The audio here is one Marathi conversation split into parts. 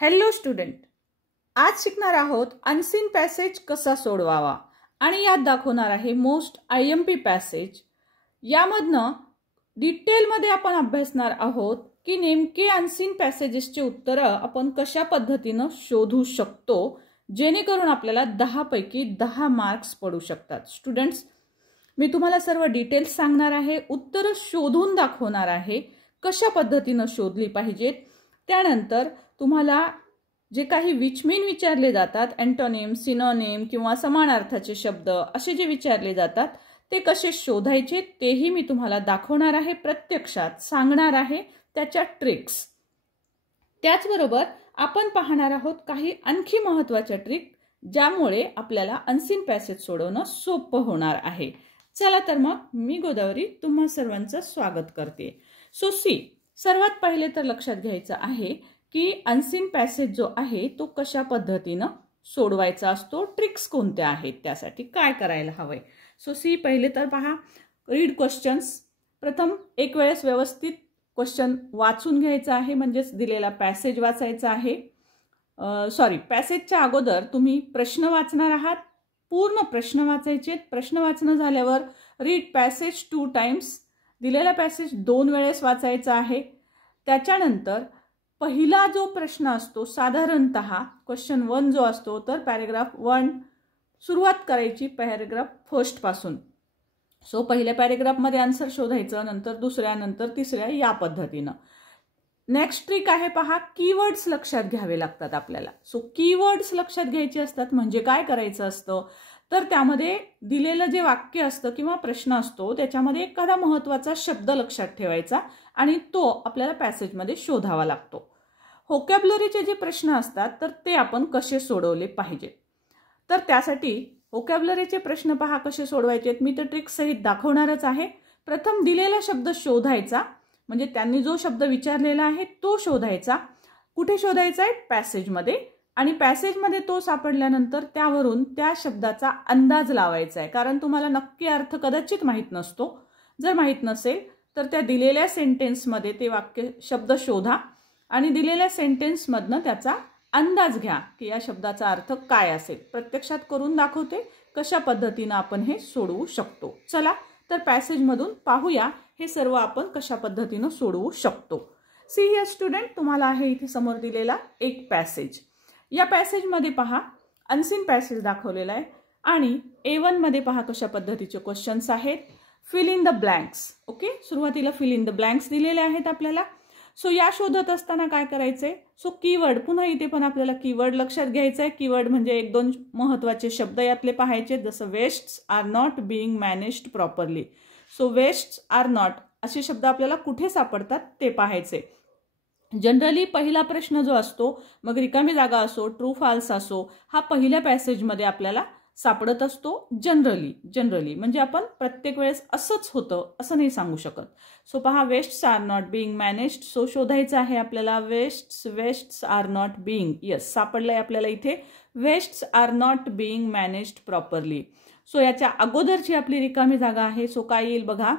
हॅलो स्टुडंट, आज शिकणार आहोत अनसीन पॅसेज कसा सोडवावा आणि यात दाखवणार आहे मोस्ट IMP पॅसेज। यामधनं डिटेलमध्ये आपण अभ्यासणार आहोत की नेमके अनसीन पॅसेजेसचे उत्तर आपण कशा पद्धतीने शोधू शकतो जेणेकरून आपल्याला 10 पैकी 10 मार्क्स पडू शकतात। स्टुडंट्स, मी तुम्हाला सर्व डिटेल्स सांगणार आहे, उत्तर शोधून दाखवणार आहे, कशा पद्धतीने शोधली पाहिजेत। त्यानंतर तुम्हाला जे काही विच मीन विचारले जातात, एंटोनिम, सिनोनिम किंवा समानार्थाचे शब्द असे जे विचारले जातात ते कसे शोधायचे तेही मी तुम्हाला दाखवणार आहे, प्रत्यक्षात सांगणार आहे त्याच्या ट्रिक्स। त्याचबरोबर आपण पाहणार आहोत काही आणखी महत्त्वाच्या ट्रिक ज्यामुळे आपल्याला अनसीन पॅसेज सोडवणं सोपं होणार आहे। चला तर मग मी गोदावरी तुम्हा सर्वांचं स्वागत करते। सो सर्वात पहिले तर लक्षात घ्यायचं आहे की अनसीन पॅसेज जो आहे तो कशा पद्धतीने सोडवायचा असतो, ट्रिक्स कोणत्या आहेत, त्यासाठी काय करायला हवंय। सो पहिले तर पहा, रीड क्वेश्चन्स। प्रथम एक वेळेस व्यवस्थित क्वेश्चन वाचून घ्यायचा आहे, म्हणजे दिलेला पॅसेज वाचायचा आहे। पॅसेजच्या अगोदर तुम्ही प्रश्न वाचणार आहात, पूर्ण प्रश्न वाचायचे। प्रश्न वाचणं झाल्यावर रीड पॅसेज 2 टाइम्स, दिलेला पॅसेज 2 वेळेस वाचायचा आहे। त्याच्यानंतर पहिला जो प्रश्न असतो साधारणतः क्वेश्चन 1 जो असतो तर पॅराग्राफ 1 सुरुवात करायची पॅराग्राफ फर्स्ट पासून। सो पहिल्या पॅराग्राफ मध्ये आन्सर शोधायचं, नंतर दुसऱ्या, नंतर तिसऱ्या, या पद्धतीने। नेक्स्ट ट्रिक आहे पहा, कीवर्ड्स लक्षात घ्यावे लागतात आपल्याला। सो कीवर्ड्स लक्षात घ्यायचे असतात म्हणजे काय करायचं असतं तर त्यामध्ये दिलेलं जे वाक्य असतं किंवा प्रश्न असतो त्याच्यामध्ये एखादा महत्त्वाचा शब्द लक्षात ठेवायचा आणि तो आपल्याला पॅसेजमध्ये शोधावा लागतो। व्होकॅब्युलरीचे जे प्रश्न असतात तर ते आपण कसे सोडवले पाहिजे, तर त्यासाठी व्होकॅब्युलरीचे प्रश्न पहा कसे सोडवायचे, मी तर ट्रिक सहित दाखवणारच आहे। प्रथम दिलेला शब्द शोधायचा, म्हणजे त्यांनी जो शब्द विचारलेला आहे तो शोधायचा। कुठे शोधायचा आहे? पॅसेजमध्ये। आणि पॅसेजमध्ये तो सापडल्यानंतर त्यावरून त्या शब्दाचा अंदाज लावायचा आहे, कारण तुम्हाला नक्की अर्थ कदाचित माहित नसतो। जर माहित नसेल तर त्या दिलेल्या सेंटेन्समध्ये ते वाक्य शब्द शोधा आणि दिलेल्या सेंटेन्समधनं त्याचा अंदाज घ्या की या शब्दाचा अर्थ काय असेल। प्रत्यक्षात करून दाखवते कशा पद्धतीने आपण हे सोडवू शकतो। चला तर पॅसेजमधून पाहूया हे सर्व आपण कशा पद्धतीने सोडवू शकतो। सी हिअर स्टुडंट, तुम्हाला आहे इथे समोर दिलेला एक पॅसेज। या पॅसेजमध्ये पहा अनसीन पॅसेज दाखवलेला आहे आणि A1 मध्ये पहा कशा पद्धतीचे क्वेश्चन्स आहेत। Fill in the blanks. Okay, सुरुवातीला फिल इन द ब्लँक्स दिलेले आहेत आपल्याला। सो या शोधत असताना काय करायचंय, सो कीवर्ड, पुन्हा इथे पण आपल्याला कीवर्ड लक्षात घ्यायचा आहे। कीवर्ड म्हणजे 1-2 महत्त्वाचे शब्द यातले पाहायचे, जसं wastes are not being managed properly. So wastes are not असे शब्द आपल्याला कुठे सापडतात ते पाहायचे। जनरली पहिला प्रश्न जो असतो, मग रिकामी जागा असो, ट्रू फॉल्स असो, हा पहिल्या पॅसेजमध्ये आपल्याला सापडत असतो। जनरली म्हणजे आपण प्रत्येक वेळेस असंच होतं असं नाही सांगू शकत। सो पहा, wastes are not being managed, so शोधायचं आहे आपल्याला wastes are not being, yes सापडलंय आपल्याला इथे, wastes are not being managed properly. So याच्या अगोदरची आपली रिकामी जागा आहे, सो काय येईल बघा,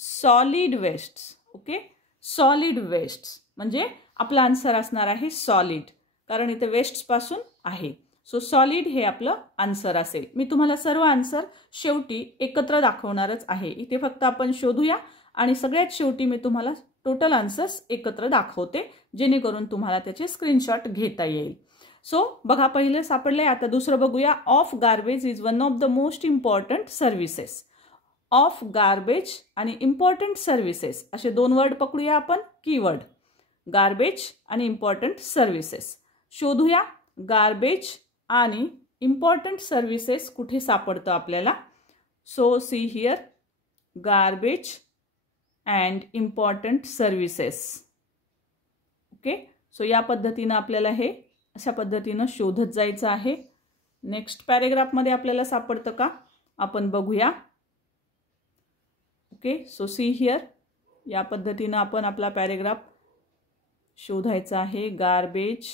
solid wastes. Okay, solid wastes म्हणजे आपला आन्सर असणार आहे सॉलिड, कारण इथे वेस्ट्स पासून आहे। सो सॉलिड हे आपलं आन्सर असेल। मी तुम्हाला सर्व आन्सर शेवटी एकत्र दाखवणारच आहे, इथे फक्त आपण शोधूया आणि सगळ्यात शेवटी मी तुम्हाला टोटल आन्सर्स एकत्र दाखवते जेणेकरून तुम्हाला त्याचे स्क्रीनशॉट घेता येईल। सो बघा, पहिलं सापडलंय, आता दुसरं बघूया। Of garbage is one of the most important services. Of garbage आणि इम्पॉर्टंट सर्व्हिसेस असे 2 वर्ड पकडूया आपण, कीवर्ड गार्बेज आणि इम्पॉर्टंट सर्व्हिसेस। शोधूया गार्बेज आणि इम्पॉर्टंट सर्व्हिसेस कुठे सापडतं आपल्याला। So see here, garbage and important services. Okay, so या पद्धतीनं आपल्याला हे अशा पद्धतीनं शोधत जायचं आहे। नेक्स्ट पॅरेग्राफमध्ये आपल्याला सापडतं का आपण बघूया। ओके, सो सी हिअर, या पद्धतीनं आपण आपला पॅरेग्राफ शोधायचा आहे। Garbage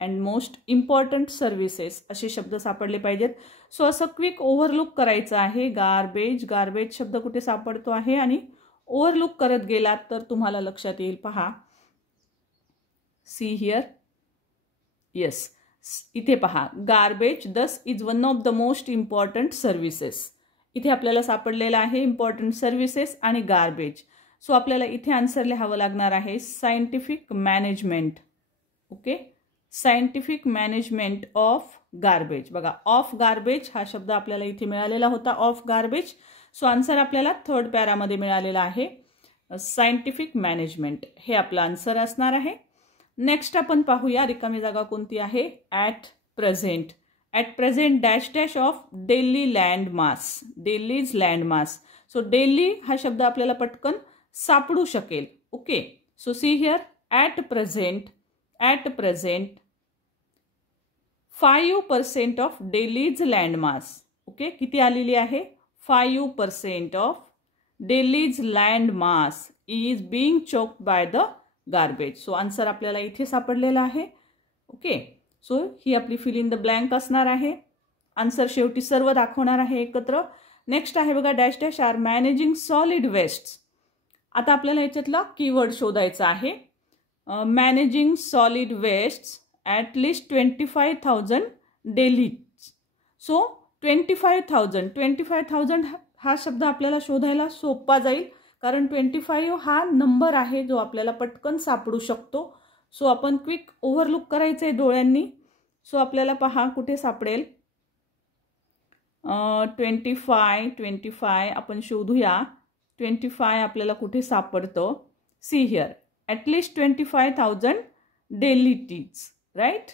and most important services असे शब्द सापडले पाहिजेत। सो असं क्विक ओव्हरलुक करायचं आहे। गार्बेज शब्द कुठे सापडतो आहे आणि ओव्हरलुक करत गेलात तर तुम्हाला लक्षात येईल। पहा, सी हिअर, येस, इथे पहा, गार्बेज दस is one of the most important services. इथे आपल्याला सापडलेलं आहे इम्पॉर्टंट सर्व्हिसेस आणि गार्बेज. सो आपल्याला इथे आन्सर लिहावं लागणार आहे scientific management. Okay, scientific management of garbage. बघा, ऑफ गार्बेज हा शब्द आपल्याला इथे मिळालेला होता, ऑफ गार्बेज. सो आन्सर आपल्याला थर्ड पॅरामध्ये मिळालेला आहे, सायंटिफिक मॅनेजमेंट. हे आपलं आन्सर असणार आहे. नेक्स्ट आपण पाहूया रिकामी जागा कोणती आहे. At present. At present dash dash of Delhi land mass. Delhi's land mass. So Delhi हा शब्द आपल्याला पटकन सापडू शकेल. Okay, so see here, at present 5% of Delhi's land mass. Okay, किती आलेली आहे, 5% of Delhi's land mass is being choked by the garbage. So answer आपल्याला इथे सापडलेला आहे. ओके, सो ही आपली फिल इन द ब्लँक असणार आहे. आन्सर शेवटी सर्व दाखवणार आहे एकत्र. नेक्स्ट आहे बघा, dash dash are managing solid waste. आता आपल्याला याच्यातला कीवर्ड शोधायचा आहे. Managing solid waste at least 25,000 daily. So 25,000 हा शब्द आपल्याला शोधायला सोपा जाईल, कारण 25 हा नंबर आहे जो आपल्याला पटकन सापडू शकतो. सो आपण क्विक ओव्हरलुक करायचं आहे डोळ्यांनी. सो आपल्याला पहा कुठे सापडेल. 25 आपण शोधूया. 25 आपल्याला कुठे सापडतं. सी हिअर, ॲटलिस्ट 25,000 डेली टीज, राईट.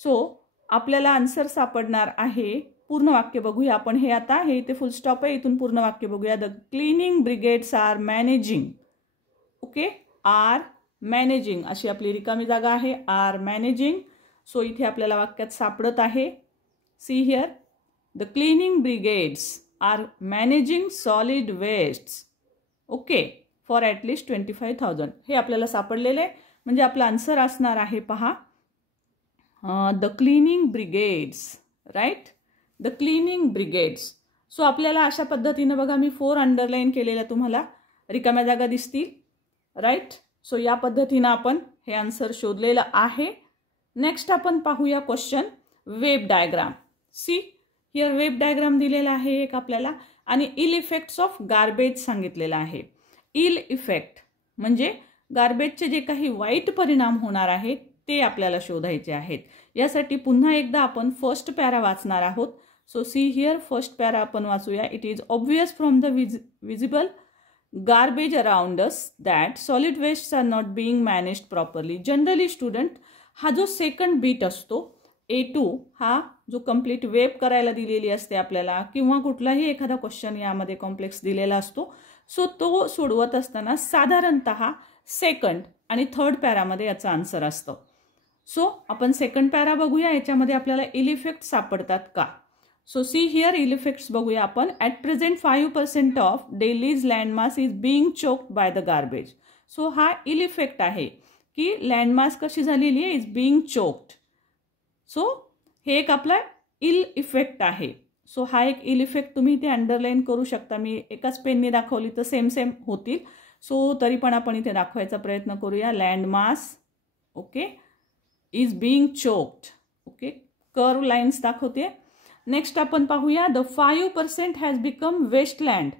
सो आपल्याला आन्सर सापडणार आहे. पूर्ण वाक्य बघूया आपण. हे आता हे इथे फुल स्टॉप आहे, इथून पूर्ण वाक्य बघूया. The cleaning brigades are managing. Okay, are managing अशी आपली रिकामी जागा आहे, आर मॅनेजिंग. सो इथे आपल्याला वाक्यात सापडत आहे. See here, the cleaning brigades are managing solid waste. Okay, for at least 25,000. हे आपल्याला सापडलेले आहे, म्हणजे आपला आन्सर असणार आहे पहा, the cleaning brigades, right, the cleaning brigades. So आपल्याला अशा पद्धतीनं बघा, मी 4 अंडरलाईन केलेल्या तुम्हाला रिकाम्या जागा दिसतील, राईट. सो या पद्धतीनं आपण हे आन्सर शोधलेलं आहे. नेक्स्ट आपण पाहूया question, web diagram. See here, web diagram दिलेला आहे एक आपल्याला, आणि इल इफेक्ट्स ऑफ गार्बेज सांगितलेला आहे. इल इफेक्ट म्हणजे गार्बेजचे जे काही वाईट परिणाम होणार आहेत ते आपल्याला शोधायचे आहेत. यासाठी पुन्हा एकदा आपण फर्स्ट पॅरा वाचणार आहोत. So see here, first para आपण वाचूया. It is obvious from the visible garbage around us that solid wastes are not being managed properly. Generally student, हा जो सेकंड बीट असतो A2, हा जो कंप्लीट वेब करायला दिलेली असते आपल्याला, किंवा कुठलाही एखादा क्वेश्चन यामध्ये कॉम्प्लेक्स दिलेला असतो. सो तो सोडवत असताना साधारणतः सेकंड आणि थर्ड पॅरामध्ये याचा आन्सर असतं. सो आपण सेकंड पॅरा बघूया, याच्यामध्ये आपल्याला इल इफेक्ट सापडतात का. So see here, ill effects बघूया आपण. At present 5% of Delhi's landmass is being choked by the garbage. So हा इल इफेक्ट आहे की लँडमास कशी झालेली आहे, इज बीइंग चोक्ड. सो हे एक आपला इल इफेक्ट आहे. सो हा एक इल इफेक्ट तुम्ही इथे अंडरलाईन करू शकता. मी एकाच पेनने दाखवली तर सेम होतील. सो तरी पण आपण इथे दाखवायचा प्रयत्न करूया. Landmass, okay, is being choked. Okay, curve lines दाखवते. नेक्स्ट आपण पाहूया, the 5% has become wasteland.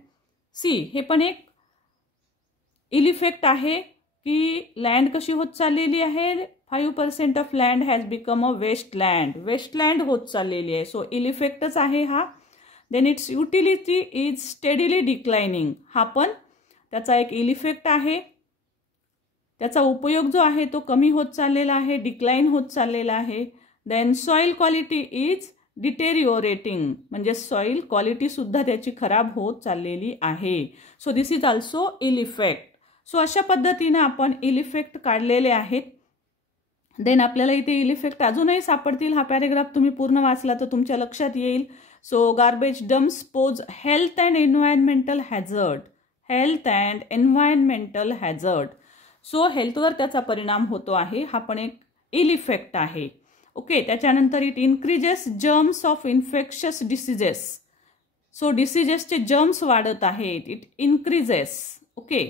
See, हे पण एक इल इफेक्ट आहे की लँड कशी होत चाललेली आहे. 5% of land has become a wasteland. Wasteland होत चाललेली आहे. सो इल इफेक्टच आहे हा. Then its utility is steadily declining. हा पण त्याचा एक इल इफेक्ट आहे. त्याचा उपयोग जो आहे तो कमी होत चाललेला आहे, डिक्लाइन होत चाललेला आहे. Then soil quality is deteriorating, म्हणजे सॉइल क्वालिटी सुद्धा त्याची खराब होत चाललेली आहे. So this is also ill effect. सो अशा पद्धतीने आपण इल इफेक्ट काढलेले आहेत. देन आपल्याला इथे इल इफेक्ट अजूनही सापडतील. हा पॅरेग्राफ तुम्ही पूर्ण वाचला तर तुमच्या लक्षात येईल. So garbage dumps pose health and environmental hazard. Health and environmental hazard. So हेल्थवर त्याचा परिणाम होतो आहे. हा पण एक इल इफेक्ट आहे. ओके, त्याच्यानंतर it increases germs of infectious diseases. So डिसीजेसचे जर्म्स वाढत आहेत. It increases, okay,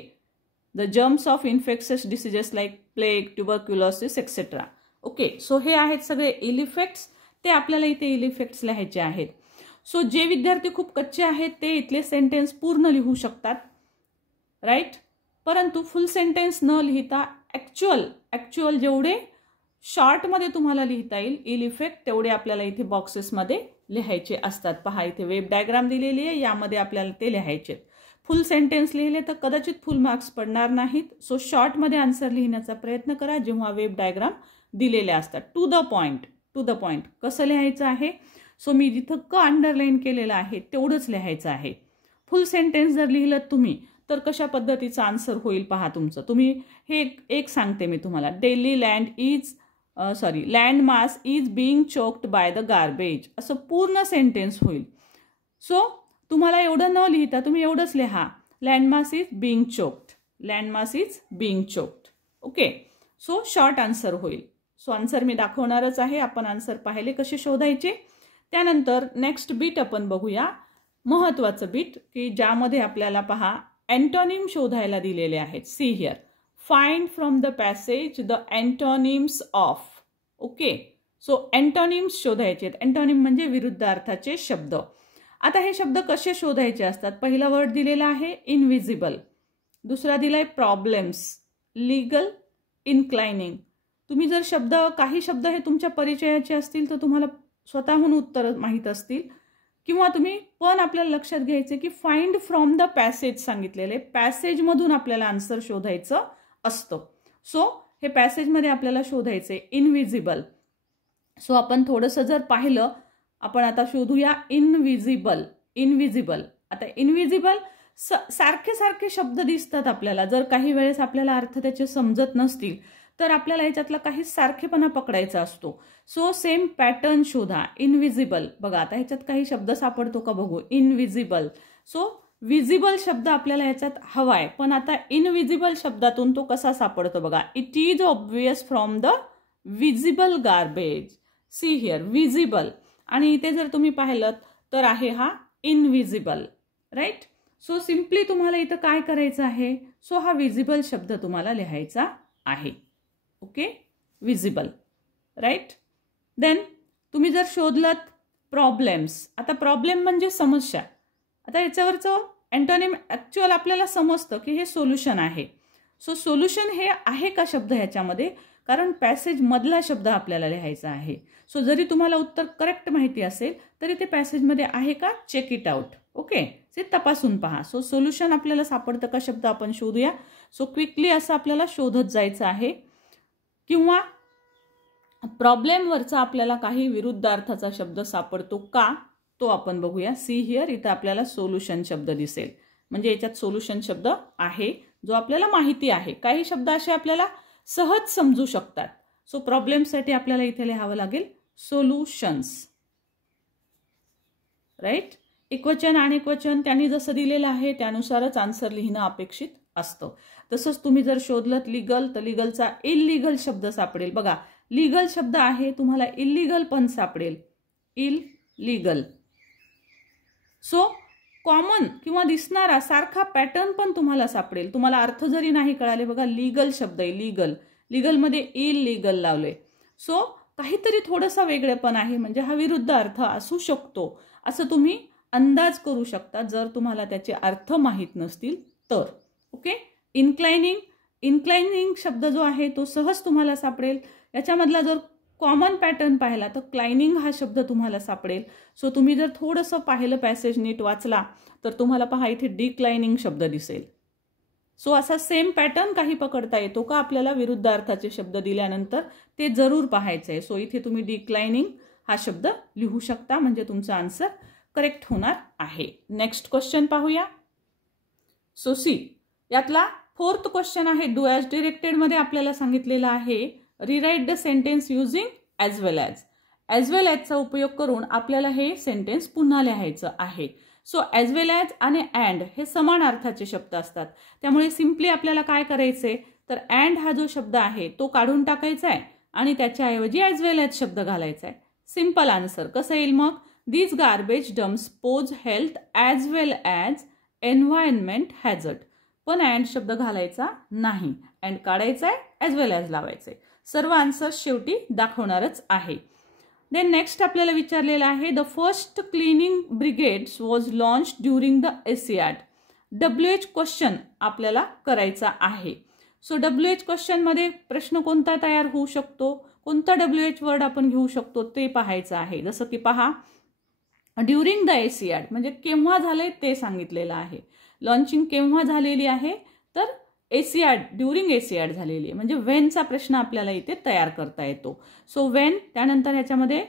the germs of infectious diseases like plague, tuberculosis etcetera. Okay, so हे आहेत सगळे इल इफेक्ट्स, ते आपल्याला इथे इल इफेक्ट्स लिहायचे आहेत. सो जे विद्यार्थी खूप कच्चे आहेत ते इथले सेंटेन्स पूर्ण लिहू शकतात, राईट. परंतु फुल सेंटेन्स न लिहिता ॲक्च्युअल जेवढे शॉर्टमध्ये तुम्हाला लिहिता येईल इल इफेक्ट तेवढे आपल्याला इथे बॉक्सेसमध्ये लिहायचे असतात. पहा इथे वेब डायग्राम दिलेली आहे, यामध्ये आपल्याला ते लिहायचे. फुल सेंटेन्स लिहिले तर कदाचित फुल मार्क्स पडणार नाहीत. सो शॉर्टमध्ये आन्सर लिहिण्याचा प्रयत्न करा जेव्हा वेब डायग्राम दिलेले असतात. टू द पॉइंट कसं लिहायचं आहे. सो मी जिथं क अंडरलाईन केलेलं आहे तेवढंच लिहायचं आहे. फुल सेंटेन्स जर लिहिलं तुम्ही तर कशा पद्धतीचं आन्सर होईल पहा तुमचं. तुम्ही हे एक सांगते मी तुम्हाला. Daily land mass is being choked by the garbage, असं पूर्ण सेंटेन्स होईल. सो तुम्हाला एवढं न लिहिता तुम्ही एवढंच लिहा, land mass is being choked. Okay, so short answer होईल. सो आन्सर मी दाखवणारच आहे. आपण आन्सर पाहिले कसे शोधायचे. त्यानंतर नेक्स्ट बीट आपण बघूया, महत्वाचं बीट की ज्यामध्ये आपल्याला पहा अँटोनिम शोधायला दिलेले आहेत. See here, find from the passage the antonyms of. Okay, so antonyms शोधायचे. अँटोनिम म्हणजे विरुद्धार्थाचे शब्द. आता हे शब्द कसे शोधायचे असतात. पहिला वर्ड दिलेला आहे इनविजिबल, दुसरा दिलाय प्रॉब्लेम्स, लीगल, इन्क्लाइनिंग. तुम्ही जर काही शब्द हे तुमच्या परिचयाचे असतील तर तुम्हाला स्वतःहून उत्तर माहीत असतील, किंवा तुम्ही पण आपल्याला लक्षात घ्यायचे की फाइंड फ्रॉम द पॅसेज सांगितलेले, पॅसेजमधून आपल्याला आन्सर शोधायचं असतं. सो हे पॅसेजमध्ये आपल्याला शोधायचे इनविजिबल. सो आपण थोडंसं जर पाहिलं, आपण आता शोधूया इनविजिबल. आता इनविजिबल सारखे शब्द दिसतात आपल्याला. जर काही वेळेस आपल्याला अर्थ त्याचे समजत नसतील तर आपल्याला याच्यातला काही सारखेपणा पकडायचा असतो. सो सेम पॅटर्न शोधा. इनविजिबल बघा, आता ह्याच्यात काही शब्द सापडतो का बघू. इनविजिबल. सो विजिबल शब्द आपल्याला याच्यात हवाय, पण आता इनविजिबल शब्दातून तो कसा सापडतो बघा. It is obvious from the visible garbage. See here, visible, आणि इथे जर तुम्ही पाहिलं तर आहे हा इनविजिबल, राईट. सो सिम्पली तुम्हाला इथं काय करायचं आहे. सो हा विजिबल शब्द तुम्हाला लिहायचा आहे. Okay, visible, right. देन तुम्ही जर शोधलत प्रॉब्लेम्स. आता प्रॉब्लेम म्हणजे समस्या. आता याच्यावरचं अँटोनिम ॲक्च्युअल आपल्याला समजतं की हे सोल्युशन आहे. सो सोल्युशन हे आहे का शब्द ह्याच्यामध्ये, कारण पॅसेज मधला शब्द आपल्याला लिहायचा आहे. सो जरी तुम्हाला उत्तर करेक्ट माहिती असेल तरी ते पॅसेजमध्ये आहे का, चेक इट आउट. ओके, ते तपासून पहा. सो सोल्युशन आपल्याला सापडतं का शब्द आपण शोधूया. सो क्विकली असं आपल्याला शोधत जायचं आहे. किंवा प्रॉब्लेमवरचा आपल्याला काही विरुद्धार्थाचा शब्द सापडतो का तो आपण बघूया. सी हिअर, इथं आपल्याला सोल्युशन शब्द दिसेल, म्हणजे याच्यात सोल्युशन शब्द आहे जो आपल्याला माहिती आहे. काही शब्द असे आपल्याला सहज समजू शकतात. सो प्रॉब्लेमसाठी आपल्याला इथे लिहावं लागेल सोल्युशन्स, राईट. एकवचन आणि एकवचन त्यांनी जसं दिलेलं आहे त्यानुसारच आन्सर लिहिणं अपेक्षित असतं. तसंच तुम्ही जर शोधलत लीगल तर लीगलचा इल्लीगल शब्द सापडेल. बघा, लीगल शब्द आहे, तुम्हाला इल्लीगल पण सापडेल, इल्लीगल. सो कॉमन किंवा दिसणारा सारखा पॅटर्न पण तुम्हाला सापडेल. तुम्हाला अर्थ जरी नाही कळाले, बघा लीगल शब्द आहे, लीगलमध्ये इल्लीगल लावले. सो काहीतरी थोडासा वेगळेपण आहे, म्हणजे हा विरुद्ध अर्थ असू शकतो असं तुम्ही अंदाज करू शकता जर तुम्हाला त्याचे अर्थ माहीत नसतील तर. ओके, इन्क्लाइनिंग शब्द जो आहे तो सहज तुम्हाला सापडेल. याच्यामधला जर कॉमन पॅटर्न पाहिला तर क्लाइनिंग हा शब्द तुम्हाला सापडेल. सो तुम्ही जर थोडंसं पाहिलं, पॅसेज नीट वाचला तर तुम्हाला पहा इथे डिक्लाइनिंग शब्द दिसेल. सो असा सेम पॅटर्न काही पकडता येतो का आपल्याला विरुद्ध अर्थाचे शब्द दिल्यानंतर, ते जरूर पाहायचं आहे. सो इथे तुम्ही डिक्लाइनिंग हा शब्द लिहू शकता, म्हणजे तुमचं आन्सर करेक्ट होणार आहे. नेक्स्ट क्वेश्चन पाहूया. सो सी, यातला फोर्थ क्वेश्चन आहे. डू ॲज डिरेक्टेड मध्ये आपल्याला सांगितलेलं आहे rewrite the sentence using as well ॲजचा उपयोग करून आपल्याला हे सेंटेन्स पुन्हा लिहायचं आहे. सो ॲज वेल ॲज आणि अँड हे समान अर्थाचे शब्द असतात. त्यामुळे सिम्पली आपल्याला काय करायचंय तर अँड हा जो शब्द आहे तो काढून टाकायचा आहे आणि त्याच्याऐवजी ॲज वेल ॲज शब्द घालायचा आहे. सिम्पल आन्सर कसं येईल मग. This garbage dumps pose health as well as environment hazard. पण अँड शब्द घालायचा नाही, अँड काढायचा आहे, ॲज वेल ॲज लावायचंय. सर्व आन्सर्स शेवटी दाखवणारच आहे. देन नेक्स्ट आपल्याला विचारलेलं आहे, the first cleaning brigades was launch during the Asiad. WH question आपल्याला करायचा आहे. सो WH क्वेश्चनमध्ये प्रश्न कोणता तयार होऊ शकतो, कोणता WH वर्ड आपण घेऊ शकतो ते पाहायचं आहे. जसं की पहा, ड्युरिंग द एसियाड म्हणजे केव्हा झालंय ते सांगितलेलं आहे. लॉन्चिंग केव्हा झालेली आहे, तर एसियाड, ड्युरिंग एसियाड झालेली आहे. म्हणजे व्हेनचा प्रश्न आपल्याला इथे तयार करता येतो. सो व्हेन, त्यानंतर ह्याच्यामध्ये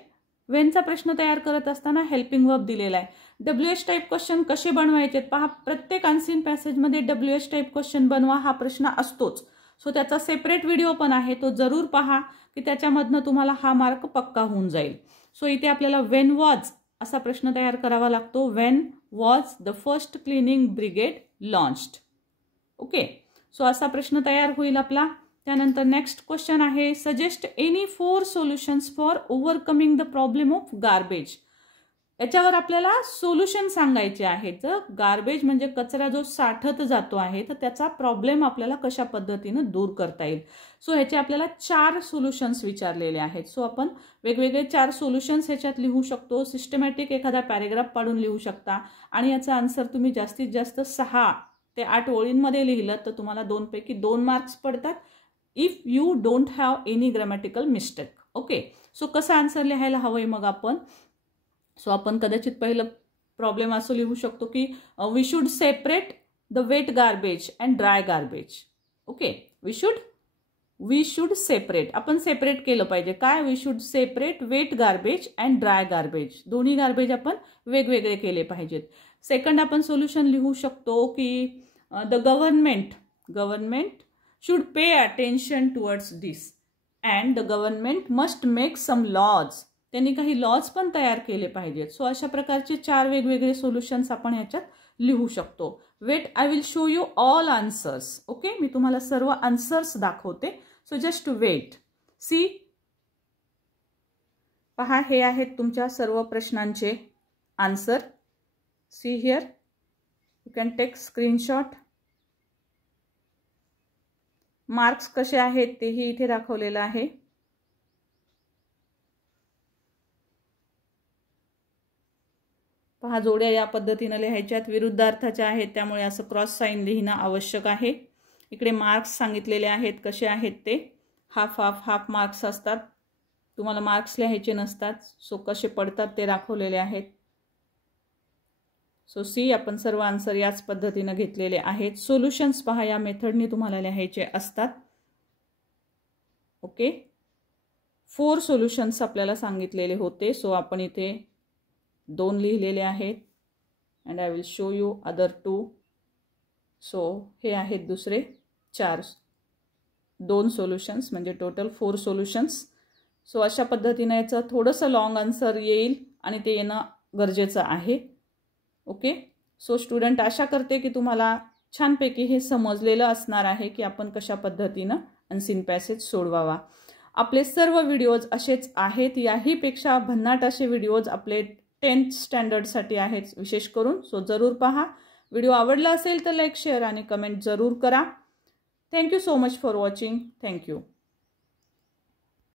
व्हेनचा प्रश्न तयार करत असताना हेल्पिंग वर्ब दिलेला आहे. WH टाईप क्वेश्चन कसे बनवायचे पहा, प्रत्येक अनसीन पॅसेजमध्ये WH टाईप क्वेश्चन बनवा हा प्रश्न असतोच. सो त्याचा सेपरेट व्हिडिओ पण आहे, तो जरूर पहा की त्याच्यामधनं तुम्हाला हा मार्क पक्का होऊन जाईल. सो इथे आपल्याला व्हेन वॉज असा प्रश्न तयार करावा लागतो. When was the first cleaning brigade launched. Okay, so असा प्रश्न तयार होईल आपला. त्यानंतर नेक्स्ट क्वेश्चन आहे, suggest any 4 solutions for overcoming the problem of garbage. याच्यावर आपल्याला सोल्युशन सांगायचे आहेत. जर गार्बेज म्हणजे कचरा जो साठत जातो आहे तर त्याचा प्रॉब्लेम आपल्याला कशा पद्धतीनं दूर करता येईल. सो ह्याचे आपल्याला 4 सोल्युशन्स विचारलेले आहेत. सो आपण वेगवेगळे 4 सोल्युशन्स ह्याच्यात लिहू शकतो. सिस्टमॅटिक एखादा पॅरेग्राफ पाडून लिहू शकता आणि याचा आन्सर तुम्ही जास्तीत जास्त 6 ते 8 ओळींमध्ये लिहिलं तर तुम्हाला 2 पैकी 2 मार्क्स पडतात. If you don't have any grammatical mistake. Okay, so कसं आन्सर लिहायला हवंय मग आपण. सो आपण कदाचित पहिलं प्रॉब्लेम असं लिहू शकतो की we should separate the wet garbage and dry garbage. Okay, we should separate, आपण सेपरेट केलं पाहिजे. काय, we should separate wet garbage and dry garbage. दोन्ही गार्बेज आपण वेगवेगळे केले पाहिजेत. सेकंड आपण सोल्युशन लिहू शकतो की the government should pay attention towards this and the government must make some laws. त्यांनी काही लॉज पण तयार केले पाहिजेत. सो अशा प्रकारचे 4 वेगवेगळे सोल्युशन्स आपण ह्याच्यात लिहू शकतो. Wait, I will show you all answers. Okay, मी तुम्हाला सर्व आन्सर्स दाखवते. So just weight. सी, पहा हे आहेत तुमच्या सर्व प्रश्नांचे answer. See here, you can take screenshot. Marks कसे आहेत तेही इथे दाखवलेलं आहे. पहा, जोड्या या पद्धतीने लिहायच्यात, विरुद्ध अर्थाच्या आहेत त्यामुळे असं क्रॉस साईन लिहिणं आवश्यक आहे. इकडे मार्क्स सांगितलेले आहेत कसे आहेत ते. हाफ मार्क्स असतात, तुम्हाला मार्क्स लिहायचे नसतात. सो कसे पडतात ते दाखवलेले आहेत. सो सी, आपण सर्व आन्सर याच पद्धतीने घेतलेले आहेत. सोल्युशन्स पहा, या मेथडने तुम्हाला लिहायचे असतात. ओके, 4 सोल्युशन्स आपल्याला सांगितलेले होते. सो आपण इथे 2 लिहिलेले आहेत and I will show you other 2. So हे आहेत दुसरे 2 सोल्युशन्स म्हणजे टोटल 4 सोल्युशन्स. सो अशा पद्धतीने याचं थोडंसं लॉंग आन्सर येईल आणि ते येणं गरजेचं आहे. ओके, सो स्टुडंट, आशा करते की तुम्हाला छानपैकी हे समजलेलं असणार आहे की आपण कशा पद्धतीनं अनसीन पॅसेज सोडवावा. आपले सर्व व्हिडिओज असेच आहेत. याहीपेक्षा भन्नाट असे व्हिडिओज आपले 10th स्टँडर्डसाठी आहेत विशेष करून. सो जरूर पहा. व्हिडिओ आवडला असेल तर लाईक, शेअर आणि कमेंट जरूर करा. Thank you so much for watching. Thank you.